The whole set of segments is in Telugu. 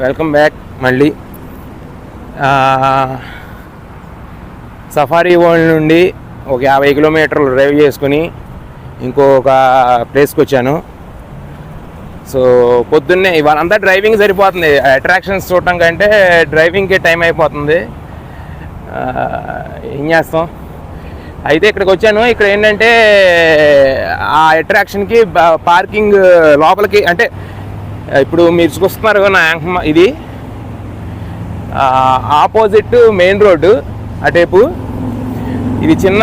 వెల్కమ్ బ్యాక్ మళ్ళీ. సఫారీ వరల్డ్ నుండి ఒక 50 కిలోమీటర్లు డ్రైవ్ చేసుకుని ఇంకొక ప్లేస్కి వచ్చాను. సో పొద్దున్నే ఇవాళంతా డ్రైవింగ్ సరిపోతుంది, అట్రాక్షన్స్ చూడటం కంటే డ్రైవింగ్కే టైం అయిపోతుంది. ఏం చేస్తాం. అయితే ఇక్కడికి వచ్చాను. ఇక్కడ ఏంటంటే ఆ అట్రాక్షన్కి పార్కింగ్ లోపలికి, అంటే ఇప్పుడు మీరు చూస్తున్నారు నా ఇది ఆపోజిట్ మెయిన్ రోడ్డు అటేపు. ఇది చిన్న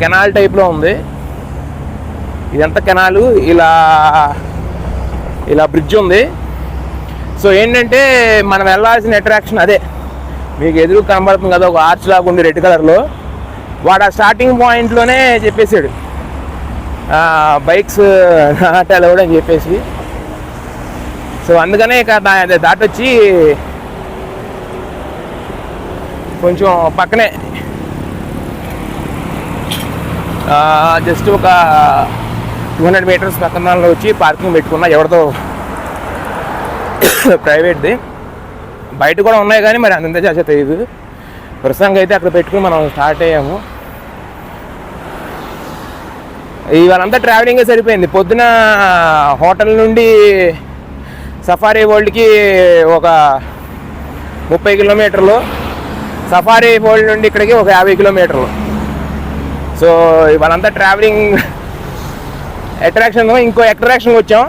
కెనాల్ టైప్లో ఉంది. ఇదంతా కెనాలు, ఇలా బ్రిడ్జ్ ఉంది. సో ఏంటంటే మనం వెళ్ళాల్సిన అట్రాక్షన్ అదే మీకు ఎదురు కనబడుతుంది కదా, ఒక ఆర్చ్ లాగా ఉంది రెడ్ కలర్లో. వాడు ఆ స్టార్టింగ్ పాయింట్లోనే చెప్పేశాడు బైక్స్ నాట్ అలౌడ్ అని చెప్పేసి. సో అందుకనే ఇక దాటొచ్చి కొంచెం పక్కనే జస్ట్ ఒక 200 మీటర్స్ పక్కన వచ్చి పార్కింగ్ పెట్టుకున్నా. ఎవరితో ప్రైవేట్ది, బయట కూడా ఉన్నాయి కానీ మరి అంత చేసే తెలియదు. ప్రస్తుతానికి అయితే అక్కడ పెట్టుకుని మనం స్టార్ట్ అయ్యాము. ఇవాళంతా ట్రావెలింగే సరిపోయింది. పొద్దున హోటల్ నుండి సఫారీ వరల్డ్కి ఒక 30 కిలోమీటర్లు, సఫారీ వరల్డ్ నుండి ఇక్కడికి ఒక 50 కిలోమీటర్లు. సో ఇవాళంతా ట్రావెలింగ్ అట్రాక్షన్. ఇంకో అట్రాక్షన్కి వచ్చాం.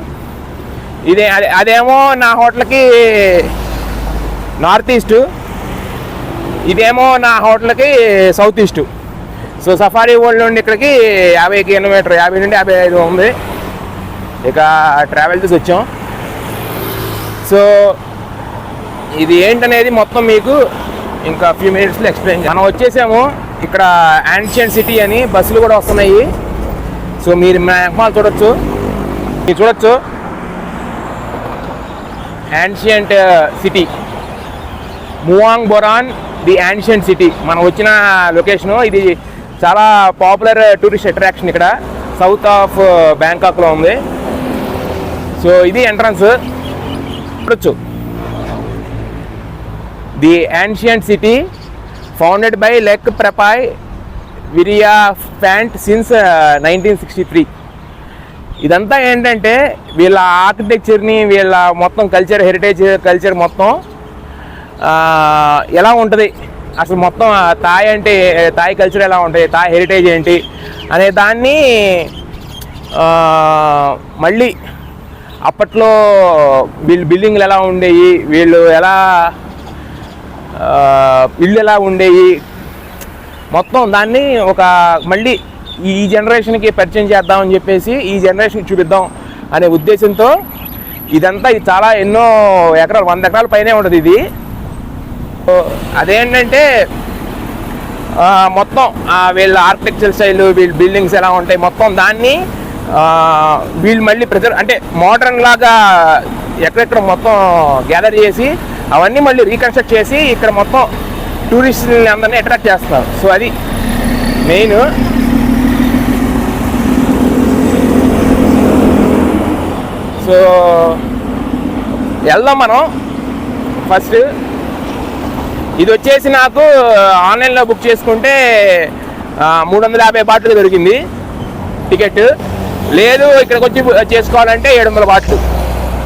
అదేమో నా హోటల్కి నార్త్ ఈస్ట్, ఇదేమో నా హోటల్కి south east. So safari world నుండి ఇక్కడికి 50 కిలోమీటర్, 50 నుండి 55 ఉంది. ఇక ట్రావెల్ చేసి వచ్చాం. సో ఇది ఏంటనేది మొత్తం మీకు ఇంకా ఫ్యూ మినిట్స్లో ఎక్స్ప్లెయిన్. మనం వచ్చేసాము. ఇక్కడ యాన్షియంట్ సిటీ అని బస్సులు కూడా వస్తున్నాయి. సో మీరు మ్యాప్మాల్ చూడొచ్చు, ancient city, Muang Boran the ancient city మనం వచ్చిన లొకేషను. ఇది చాలా పాపులర్ టూరిస్ట్ అట్రాక్షన్ ఇక్కడ సౌత్ ఆఫ్ బ్యాంకాక్లో ఉంది. సో ఇది ఎంట్రన్స్ చూడొచ్చు. The ancient city founded by Lek Prapai Viriyaphant since 1963. ఇదంతా ఏంటంటే వీళ్ళ ఆర్కిటెక్చర్ని, వీళ్ళ మొత్తం కల్చర్, హెరిటేజ్ కల్చర్ మొత్తం ఎలా ఉంటుంది, అసలు మొత్తం థాయ్ కల్చర్ ఎలా ఉంటుంది, థాయ్ హెరిటేజ్ ఏంటి అనే దాన్ని మళ్ళీ అప్పట్లో వీళ్ళు బిల్డింగ్లు ఎలా ఉండేవి, వీళ్ళు ఎలా ఇళ్ళు ఎలా ఉండేవి, మొత్తం దాన్ని ఒక మళ్ళీ ఈ జనరేషన్కి పరిచయం చేద్దామని చెప్పేసి, ఈ జనరేషన్కి చూపిద్దాం అనే ఉద్దేశంతో ఇది చాలా ఎన్నో ఎకరాలు, 100 ఎకరాల పైనే ఉంటుంది ఇది. అదేంటంటే మొత్తం వీళ్ళ ఆర్కిటెక్చర్ స్టైల్, వీళ్ళ బిల్డింగ్స్ ఎలా ఉంటాయి, మొత్తం దాన్ని వీళ్ళు మళ్ళీ అంటే మోడర్న్ లాగా ఎక్కడెక్కడ మొత్తం గ్యాదర్ చేసి అవన్నీ మళ్ళీ రీకన్స్ట్రక్ట్ చేసి ఇక్కడ మొత్తం టూరిస్టులని అందరినీ అట్రాక్ట్ చేస్తున్నారు. సో అది మెయిన్. సో వెళ్దాం మనం. ఫస్ట్ ఇది వచ్చేసి నాకు ఆన్లైన్లో బుక్ చేసుకుంటే 350 బాట్లు దొరికింది టికెట్. లేదు ఇక్కడికి వచ్చి చేసుకోవాలంటే 700 బాట్లు.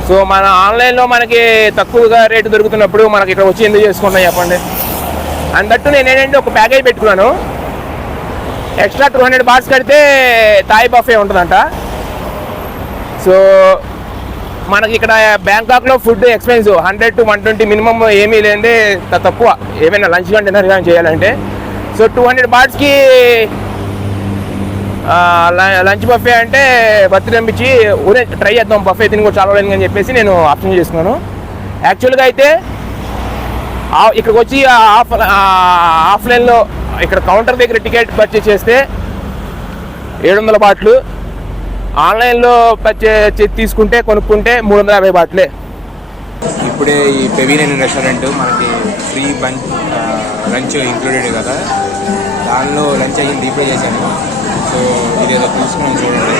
సో మన ఆన్లైన్లో మనకి తక్కువగా రేటు దొరుకుతున్నప్పుడు మనకి ఇక్కడ వచ్చి ఎందుకు చేసుకుంటాం చెప్పండి. అందుట్టు నేను ఏంటంటే ఒక ప్యాకేజ్ పెట్టుకున్నాను. ఎక్స్ట్రా 200 బాట్స్ కడితే థాయ్ బఫే ఉంటుందంట. సో మనకి ఇక్కడ బ్యాంకాక్లో ఫుడ్ ఎక్స్పెన్సివ్, 100 to 120 మినిమం ఏమీ లేదే తక్కువ, ఏమైనా లంచ్ కానీ డిన్నర్ కానీ చేయాలంటే. సో 200 బాట్స్కి లంచ్ బఫే అంటే బర్త్ పంపించి ట్రై చేద్దాం, బఫే తిని కూడా చాలా అని చెప్పేసి నేను ఆప్షన్ చేసుకున్నాను. యాక్చువల్గా అయితే ఇక్కడికి వచ్చి ఆఫ్లైన్లో ఇక్కడ కౌంటర్ దగ్గర టికెట్ పర్చేస్ చేస్తే 700 బాట్లు, ఆన్లైన్లో తీసుకుంటే కొనుక్కుంటే 350 బాట్లే. ఇప్పుడే ఈ పెవిలియన్ రెస్టారెంట్ మనకి ఫ్రీ లంచ్ ఇంక్లూడెడ్ కదా, దానిలో లంచ్ అయ్యింది ఇప్పుడే చేశాను. సో ఇదేదో చూసుకున్నాను చూడండి.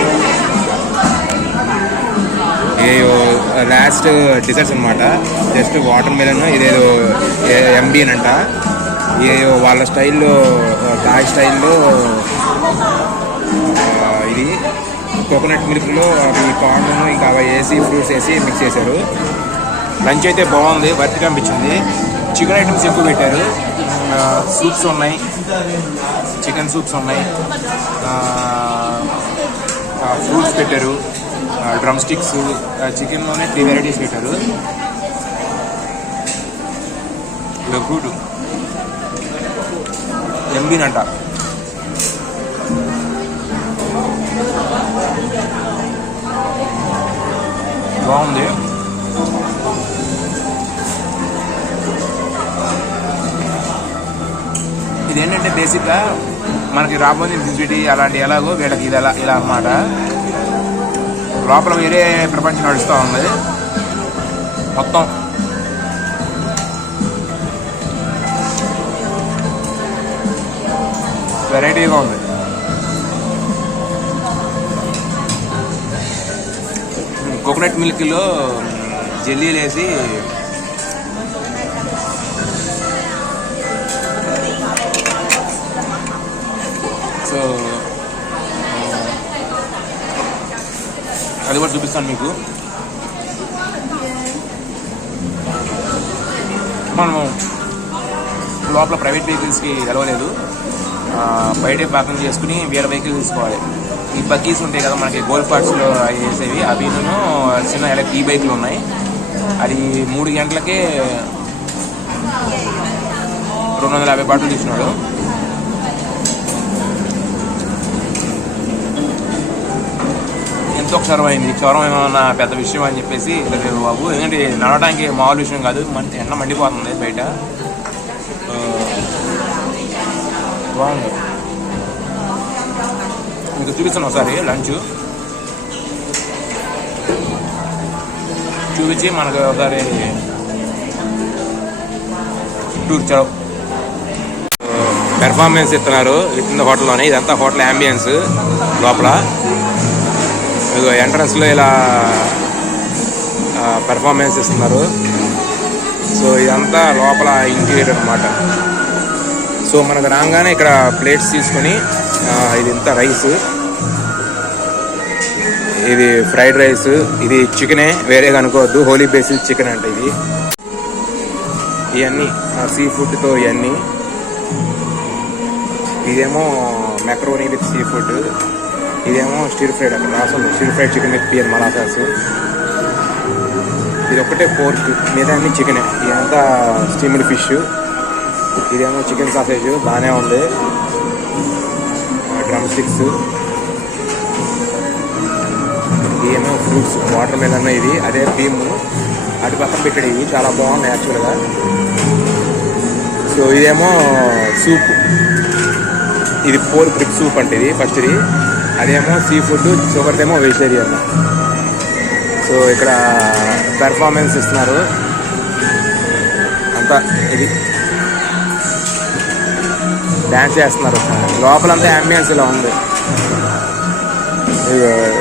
లాస్ట్ డిజర్ట్స్ అనమాట. జస్ట్ వాటర్ మిలన్, ఇదేదో ఎంబీ అంట. ఇదేదో వాళ్ళ స్టైల్లో, థాయ్ స్టైల్లో ఇది కోకోనట్ మిల్క్లో అవి కార్న్ ఇంకా అవి వేసి ఫ్రూట్స్ వేసి మిక్స్ చేశారు. లంచ్ అయితే బాగుంది, వర్తిగా అనిపించింది. చికెన్ ఐటమ్స్ ఎక్కువ పెట్టారు. సూప్స్ ఉన్నాయి, చికెన్ సూప్స్ ఉన్నాయి, ఫ్రూట్స్ పెట్టారు, డ్రమ్ స్టిక్స్, చికెన్లోనే 3 వెరైటీస్ పెట్టారు. ఫ్రూట్ ఎంబీనంట. బాగుంది. ఇదేంటంటే బేసిక్గా మనకి రాబోయే దింపిటి అలాంటి ఎలాగో వీళ్ళకి ఇది ఇలా అన్నమాట. లోపల వేరే ప్రపంచం నడుస్తూ ఉంది మొత్తం. వెరైటీగా ఉంది. కోకోనట్ మిల్క్లో జెల్లీలు వేసి సో అది కూడా చూపిస్తాను మీకు. మనం లోపల ప్రైవేట్ వెహికల్స్కి వెళ్ళలేదు, బయటే పార్కింగ్ చేసుకుని వేరే వెహికల్ తీసుకోవాలి. ఈ బగ్గీస్ ఉంటాయి కదా మనకి గోల్డ్ పార్ట్స్లో అవి వేసేవి, అవి చిన్న ఈ బైక్లు ఉన్నాయి. అది 3 గంటలకే 250 బాటిల్ తీసుకున్నాడు. ఎంతో క్షరం అయింది. క్షరం ఏమన్నా పెద్ద విషయం అని చెప్పేసి బాబు, ఎందుకంటే నడవడానికి మామూలు విషయం కాదు, ఎండ మండిపోతుంది బయట. బాగుంది. మీకు చూపిస్తాను ఒకసారి లంచ్ చూపించి మనకు ఒకసారి టూర్ చదువు. పెర్ఫార్మెన్స్ ఇస్తున్నారు కింద హోటల్లోనే. ఇదంతా హోటల్ అంబియన్స్. లోపల ఎంట్రన్స్లో ఇలా పెర్ఫార్మెన్స్ ఇస్తున్నారు. సో ఇదంతా లోపల ఇంటీరియర్ అనమాట. సో మనకు రాగానే ఇక్కడ ప్లేట్స్ తీసుకొని ఇది ఇంత రైస్, ఇది ఫ్రైడ్ రైస్, ఇది చికెనే, వేరేగా అనుకోవద్దు, హోలీ బేసిల్ చికెన్ అంటే ఇది. ఇవన్నీ సీ ఫుడ్తో ఇవన్నీ. ఇదేమో మెక్రోనీ విత్ సీ ఫుడ్, ఇదేమో స్టిర్ ఫ్రైడ్, అక్కడ రాసం stir fried chicken with pear molasses. ఇది ఒకటే పోర్క్, మిగతా అన్ని చికెనే. ఇదంతా స్టీమ్డ్ ఫిష్. ఇదేమో చికెన్ సాసేజ్, బాగానే ఉంది. డ్రమ్ స్టిక్స్, ఇదేమో ఫ్రూట్స్, వాటర్ మిలన్, ఇది అదే థీమ్. అటు పక్కన పెట్టాడు. ఇవి చాలా బాగుంది యాక్చువల్గా. సో ఇదేమో సూప్, ఇది పోర్క్ రిబ్ సూప్ అంటే ఇది ఫస్ట్. ఇది అదేమో సీ ఫుడ్, ఒకరిదేమో వెజిటేరియన్. సో ఇక్కడ పెర్ఫార్మెన్స్ ఇస్తున్నారు అంతా. ఇది డ్యాన్స్ చేస్తున్నారు. లోపలంతా అంబియన్స్ ఇలా ఉంది.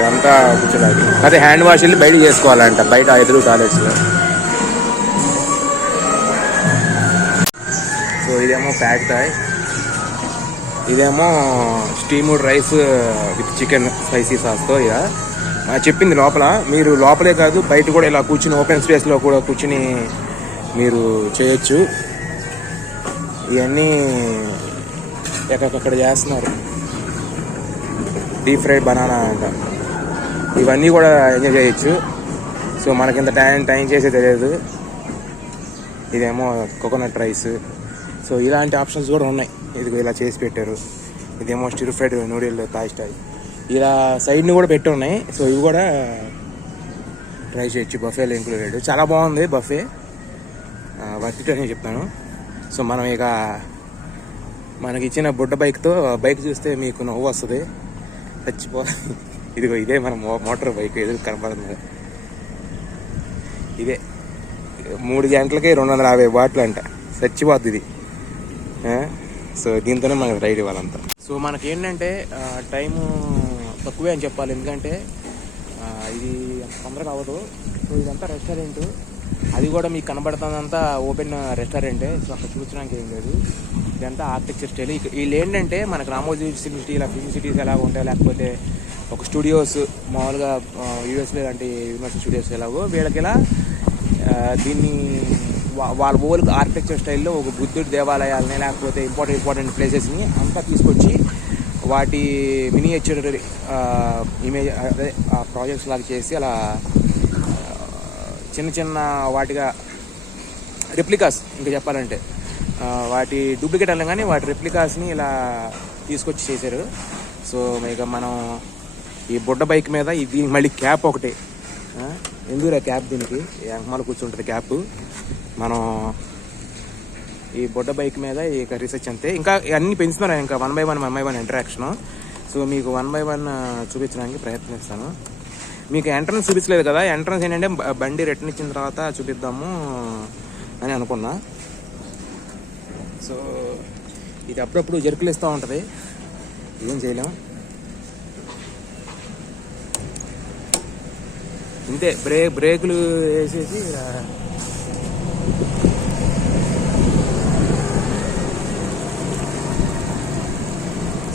అంతా కూర్చోడానికి. అదే హ్యాండ్ వాష్ వెళ్ళి బయట చేసుకోవాలంట, బయట ఎదురు టాయిలెట్స్లో. సో ఇదేమో ప్యాడ్ థాయ్, ఇదేమో steamed rice with chicken spicy సాస్తో. ఇక చెప్పింది లోపల మీరు లోపలే కాదు బయట కూడా ఇలా కూర్చుని ఓపెన్ స్పేస్లో కూడా కూర్చుని మీరు చేయొచ్చు. ఇవన్నీ ఎక్కడెక్కడ చేస్తున్నారు. డీప్ ఫ్రైడ్ బనానా అంట. ఇవన్నీ కూడా ఎంజాయ్ చేయొచ్చు. సో మనకింత టైం చేసే తెలియదు. ఇదేమో కోకోనట్ రైస్. సో ఇలాంటి ఆప్షన్స్ కూడా ఉన్నాయి. ఇది ఇలా చేసి పెట్టారు. ఇదేమో stir fried noodle Thai style. ఇలా సైడ్ని కూడా పెట్టి ఉన్నాయి. సో ఇవి కూడా ట్రై చేయొచ్చు, బఫేలో ఇంక్లూడెడ్. చాలా బాగుంది బఫే, వర్త్ అని చెప్తాను. సో మనం ఇక మనకి ఇచ్చిన బుడ్డ బైక్తో, బైక్ చూస్తే మీకు నవ్వు వస్తుంది, ఇదిగో ఇదే మన మోటార్ బైక్ ఎదురు కనపడుతుంది. ఇదే 3 గంటలకే 250 బాటిల్ అంట, చచ్చిపోద్ది ఇది. సో దీంతోనే మనకు రైడ్ ఇవ్వాలంతా. సో మనకి ఏంటంటే టైము తక్కువే అని చెప్పాలి. ఎందుకంటే ఇది తొందరగా అవ్వదు. సో ఇదంతా రెస్టారెంట్, అది కూడా మీకు కనబడుతుందంతా ఓపెన్ రెస్టారెంటే. సో అక్కడ చూపించడానికి ఏం లేదు. ఇదంతా ఆర్కిటెక్చర్ స్టైల్. వీళ్ళు ఏంటంటే మనకు రామోజీ ఫిల్మ్ సిటీ ఇలా ఫిల్మ్ సిటీస్ ఎలాగ ఉంటాయి, లేకపోతే ఒక స్టూడియోస్ మామూలుగా యూఎస్లో లాంటి యూనివర్సిటీ స్టూడియోస్ ఎలాగో వీళ్ళకి ఇలా దీన్ని వాళ్ళ ఓల్డ్ ఆర్కిటెక్చర్ స్టైల్లో ఒక బుద్ధుడి దేవాలయాలని లేకపోతే ఇంపార్టెంట్ ప్లేసెస్ని అంతా తీసుకొచ్చి వాటి మినియేచర్ ఇమేజ్ అదే ప్రాజెక్ట్స్ లాగా చేసి అలా చిన్న వాటిగా రెప్లికాస్ ఇంకా చెప్పాలంటే వాటి డూప్లికేట్ అన్నా కానీ వాటి రెప్లికాస్ని ఇలా తీసుకొచ్చి చేశారు. సో ఇక మనం ఈ బుడ్డ బైక్ మీద దీనికి మళ్ళీ క్యాప్ ఒకటి, ఎందుకు క్యాప్ దీనికి వెనకమాల కూర్చుంటుంది క్యాప్. మనం ఈ బుడ్డ బైక్ మీద ఇక రీసెర్చ్ అంతే. ఇంకా అన్నీ పెంచుతున్నారు ఇంకా 1 by 1 ఇంటరాక్షను. సో మీకు 1 by 1 చూపించడానికి ప్రయత్నిస్తాను. మీకు ఎంట్రన్స్ చూపించలేదు కదా, ఎంట్రన్స్ ఏంటంటే బండి రిటర్న్ ఇచ్చిన తర్వాత చూపిద్దాము అని అనుకున్నా. సో ఇది అప్పుడప్పుడు జర్కులు ఇస్తూ ఉంటుంది, ఏం చేయలేం. ఇంతే బ్రేకులు వేసేసి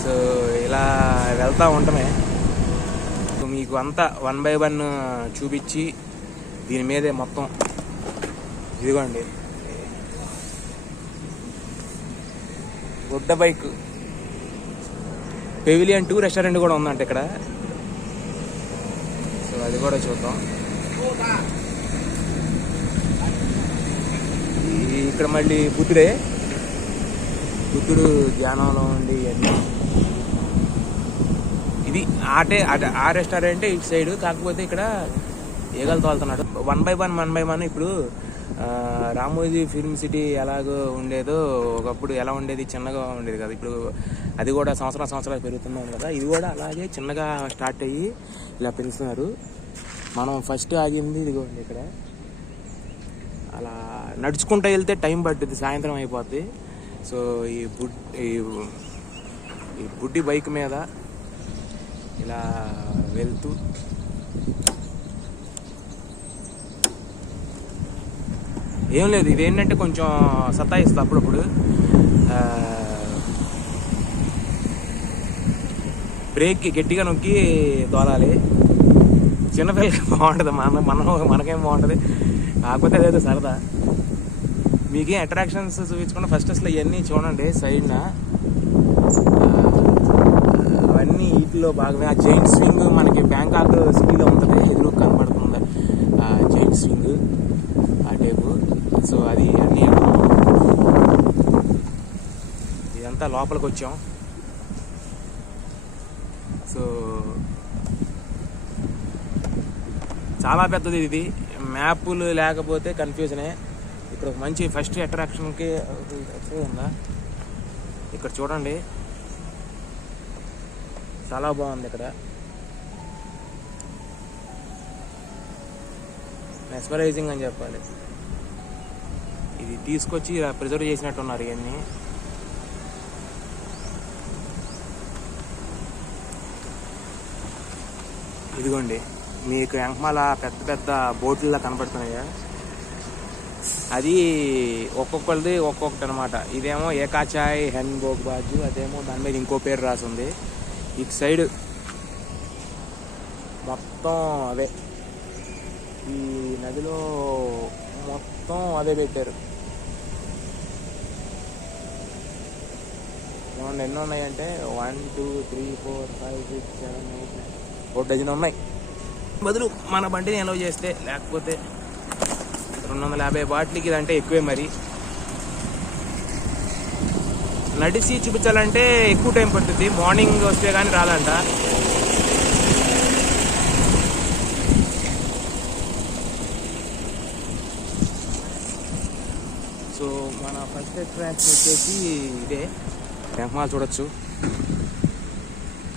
సో ఇలా వెళ్తూ ఉండటమే. మీకు అంతా 1 by 1 చూపించి దీని మీదే మొత్తం ఇదిగోండి గుడ్డ బైక్ పెవిలియన్ 2 రెస్టారెంట్ కూడా ఉందంట ఇక్కడ. సో అది కూడా చూద్దాం. ఇక్కడ మళ్ళీ బుద్ధుడు ధ్యానంలో ఉండి అన్నీ. ఇది ఆ రెస్టారెంటే ఇటు సైడ్, కాకపోతే ఇక్కడ ఈగలు తోలుతున్నాడు. 1 by 1 ఇప్పుడు రామోజీ ఫిల్మ్ సిటీ ఎలాగో ఉండేదో ఒకప్పుడు ఎలా ఉండేది, చిన్నగా ఉండేది కదా, ఇప్పుడు అది కూడా సంవత్సరాలు పెరుగుతున్నాం కదా, ఇది కూడా అలాగే చిన్నగా స్టార్ట్ అయ్యి ఇలా పెంచుతున్నారు. మనం ఫస్ట్ ఆగింది ఇదిగోండి ఇక్కడ. అలా నడుచుకుంటూ వెళ్తే టైం పడుతుంది, సాయంత్రం అయిపోద్ది. సో ఈ బుడ్డి బైక్ మీద ఇలా వెళ్తూ ఏం లేదు, ఇదేంటంటే కొంచెం సతాయిస్తుంది అప్పుడప్పుడు. బ్రేక్కి గట్టిగా నొక్కి తోలాలి. చిన్నపిల్లలకి బాగుంటుంది, మనకేం బాగుంటుంది, కాకపోతే అదేదో సరదా. మీకేం అట్రాక్షన్స్ చూపించకుండా ఫస్ట్ అసలు ఇవన్నీ చూడండి సైడ్న. అవన్నీ వీటిలో భాగమే. ఆ జైంట్ స్వింగ్ మనకి బ్యాంకాక్ సిటీలో ఉంటుంది, ఎదురు కనబడుతుంది ఆ జైంట్ స్వింగ్ ఆ టైపు. సో అది అన్నీ ఇదంతా లోపలికి వచ్చాం. సో చాలా పెద్దది ఇది, మ్యాపులు లేకపోతే కన్ఫ్యూజనే. ఇక్కడ ఒక మంచి ఫస్ట్ అట్రాక్షన్కి ఉందా ఇక్కడ చూడండి, చాలా బాగుంది. ఇక్కడ మెస్మరైజింగ్ అని చెప్పాలి. ఇది తీసుకొచ్చి ఇలా ప్రిజర్వ్ చేసినట్టున్నారు ఇవన్నీ. ఇదిగోండి మీకు వెంకమాల పెద్ద బోట్లలో కనపడుతున్నాయా, అది ఒక్కొక్కరిది ఒక్కొక్కటి అనమాట. ఇదేమో ఏకాచాయ్ హెన్బోగ్ బాజు, అదేమో దాని మీద ఇంకో పేరు రాసింది. ఇటు సైడ్ మొత్తం అవే, ఈ నదిలో మొత్తం అదే పెట్టారు. ఏమన్నా ఎన్ని ఉన్నాయంటే 1 2 3 4 5 6 7 8 9 1 డజన్ ఉన్నాయి. బదులు మన బండిని ఎనో చేస్తే, లేకపోతే 250 బాటిల్కి ఇదంటే ఎక్కువే. మరి నడిచి చూపించాలంటే ఎక్కువ టైం పడుతుంది, మార్నింగ్ వస్తే కానీ రాదంట. సో మన ఫస్ట్ అట్రాక్షన్ వచ్చేసి ఇదే, వెంకమాల చూడొచ్చు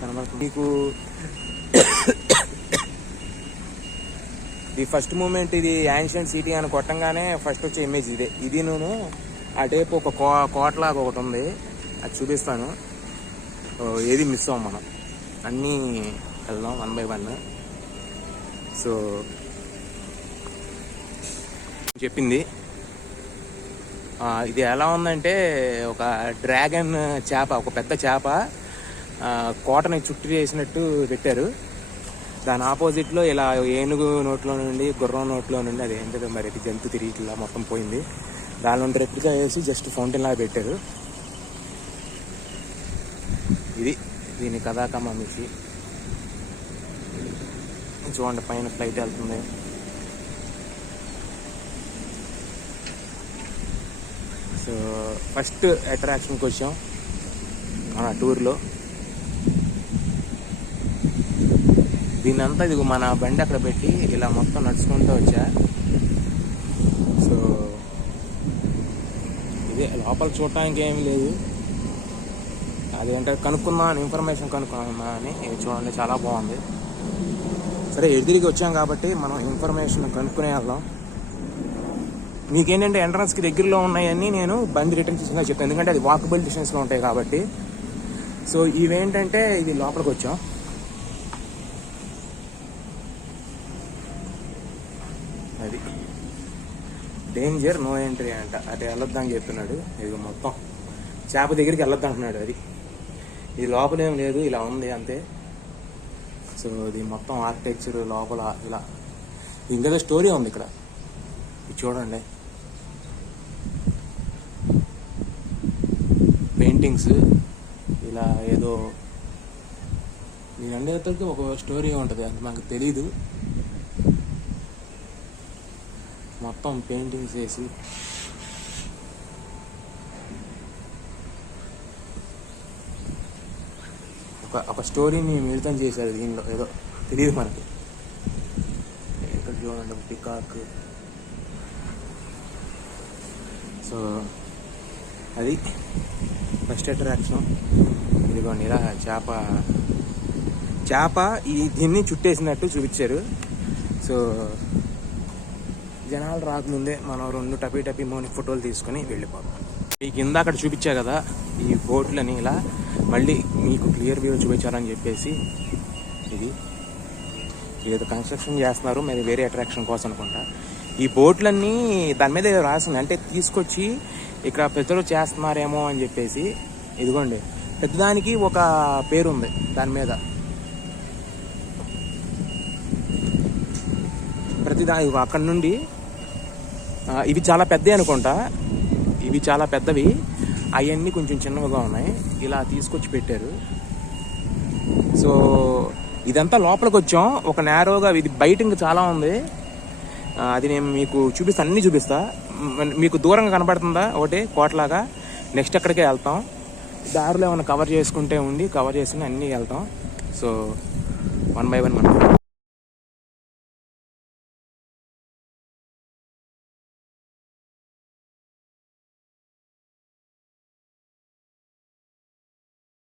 కనబడుతుంది మీకు. ది ఫస్ట్ మూమెంట్ ఇది యాన్షియంట్ సిటీ అని కొట్టంగానే ఫస్ట్ వచ్చే ఇమేజ్ ఇదే. ఇది నేను ఆ టైపు ఒక కోటలాగా ఒకటి ఉంది, అది చూపిస్తాను. ఏది మిస్ అవ్వం మనం, అన్నీ వెళ్దాం 1 by 1. సో చెప్పింది. ఇది ఎలా ఉందంటే ఒక డ్రాగన్ చేప, ఒక పెద్ద చేప కోటని చుట్టూ వేసినట్టు పెట్టారు. దాని ఆపోజిట్లో ఇలా ఏనుగు నోట్లో నుండి గుర్రం నోట్లో నుండి అది ఏంటో మరి ఇది జంతు తిరిగి ఇలా మొత్తం పోయింది. దాని నుండి రెప్లికా వేసి జస్ట్ ఫౌంటైన్ లాగా పెట్టారు. ఇది దీని కథాకమ్మ మిచి. చూడండి పైన ఫ్లైట్ వెళ్తుంది. సో ఫస్ట్ అట్రాక్షన్కి వచ్చాం మన టూర్లో. దీని అంతా ఇది మన బండి అక్కడ పెట్టి ఇలా మొత్తం నడుచుకుంటూ వచ్చా. సో ఇదే లోపల చూడటానికి ఏమీ లేదు. అదేంటో కనుక్కుందాం, ఇన్ఫర్మేషన్ కనుక్కుందాం అని. చూడండి చాలా బాగుంది. సరే ఎదురికి వచ్చాం కాబట్టి మనం ఇన్ఫర్మేషన్ కనుక్కునే వెళ్దాం. మీకేంటంటే ఎంట్రన్స్కి దగ్గరలో ఉన్నాయని నేను బండి రిటర్న్ చేసిందా చెప్తాను, ఎందుకంటే అది వాకబుల్ డిస్టెన్స్లో ఉంటాయి కాబట్టి. సో ఇవేంటంటే ఇది లోపలికి వచ్చాం. అది డేంజర్, నో ఎంట్రీ అంట. అటు వెళ్ళొద్దని చెప్తున్నాడు. ఇది మొత్తం చేప దగ్గరికి వెళ్ళొద్దు అంటున్నాడు. అది ఇది లోపల ఏం లేదు, ఇలా ఉంది అంతే. సో ఇది మొత్తం ఆర్కిటెక్చర్ లోపల ఇలా ఇంకేదో స్టోరీ ఉంది ఇక్కడ. ఇది చూడండి, పెయింటింగ్స్ ఇలా ఏదో ఈ రెండేతలకి ఒక స్టోరీ ఉంటుంది, అది మనకు తెలీదు. మొత్తం పెయింటింగ్స్ వేసి ఒక స్టోరీని మిళితం చేశారు దీనిలో, ఏదో తెలియదు మనకి. ఇక్కడ చూడండి పికాక్. సో అది ఫస్ట్ అట్రాక్షన్. ఇదిగోండి ఇలా చేప దీన్ని చుట్టేసినట్టు చూపించారు. సో జనాలు రాకముందే మనం 2 టపీ మౌని ఫోటోలు తీసుకొని వెళ్ళిపోతాం. ఈ కింద అక్కడ చూపించా కదా ఈ బోట్లని, ఇలా మళ్ళీ మీకు క్లియర్ వ్యూ చూపించారని చెప్పేసి ఇది ఏదో కన్స్ట్రక్షన్ చేస్తున్నారు, మరి వేరే అట్రాక్షన్ కోసం అనుకుంటా. ఈ బోట్లన్నీ దాని మీద రాసింది, అంటే తీసుకొచ్చి ఇక్కడ పెద్దలు చేస్తున్నారేమో అని చెప్పేసి. ఇదిగోండి పెద్దదానికి ఒక పేరు ఉంది దాని మీద. ప్రతిదాని అక్కడ నుండి ఇవి చాలా పెద్దవి అనుకుంటా, ఇవి చాలా పెద్దవి, అవన్నీ కొంచెం చిన్నవిగా ఉన్నాయి. ఇలా తీసుకొచ్చి పెట్టారు. సో ఇదంతా లోపలికి వచ్చాం. ఒక నేరోగా ఇది బయట ఇంకా చాలా ఉంది. అది నేను మీకు చూపిస్తా, అన్నీ చూపిస్తా. మీకు దూరంగా కనబడుతుందా ఒకటి కోటలాగా. నెక్స్ట్ అక్కడికే వెళ్తాం. దారిలో ఏమైనా కవర్ చేసుకుంటే ఉండి కవర్ చేసుకుని అన్నీ వెళ్తాం. సో 1 by 1 మనం